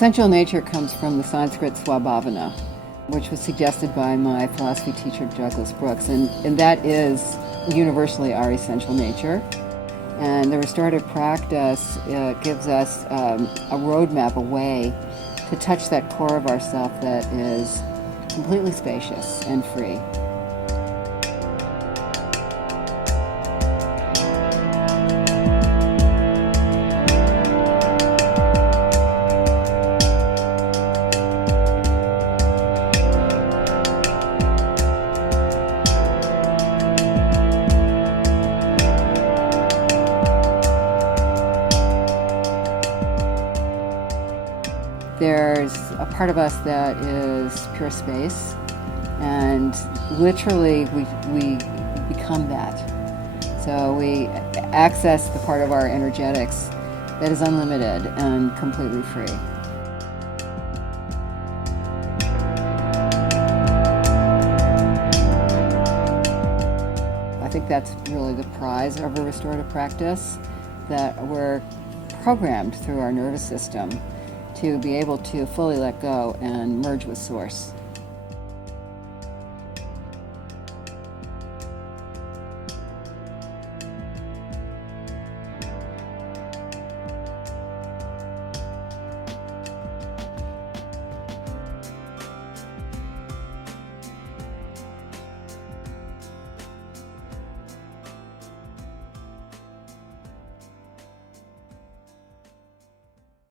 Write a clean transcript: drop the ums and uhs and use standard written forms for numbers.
Essential nature comes from the Sanskrit swabhavana, which was suggested by my philosophy teacher Douglas Brooks, and that is universally our essential nature. And the restorative practice gives us a roadmap, a way to touch that core of ourself that is completely spacious and free. There's a part of us that is pure space, and literally we become that. So we access the part of our energetics that is unlimited and completely free. I think that's really the prize of a restorative practice, that we're programmed through our nervous system to be able to fully let go and merge with Source.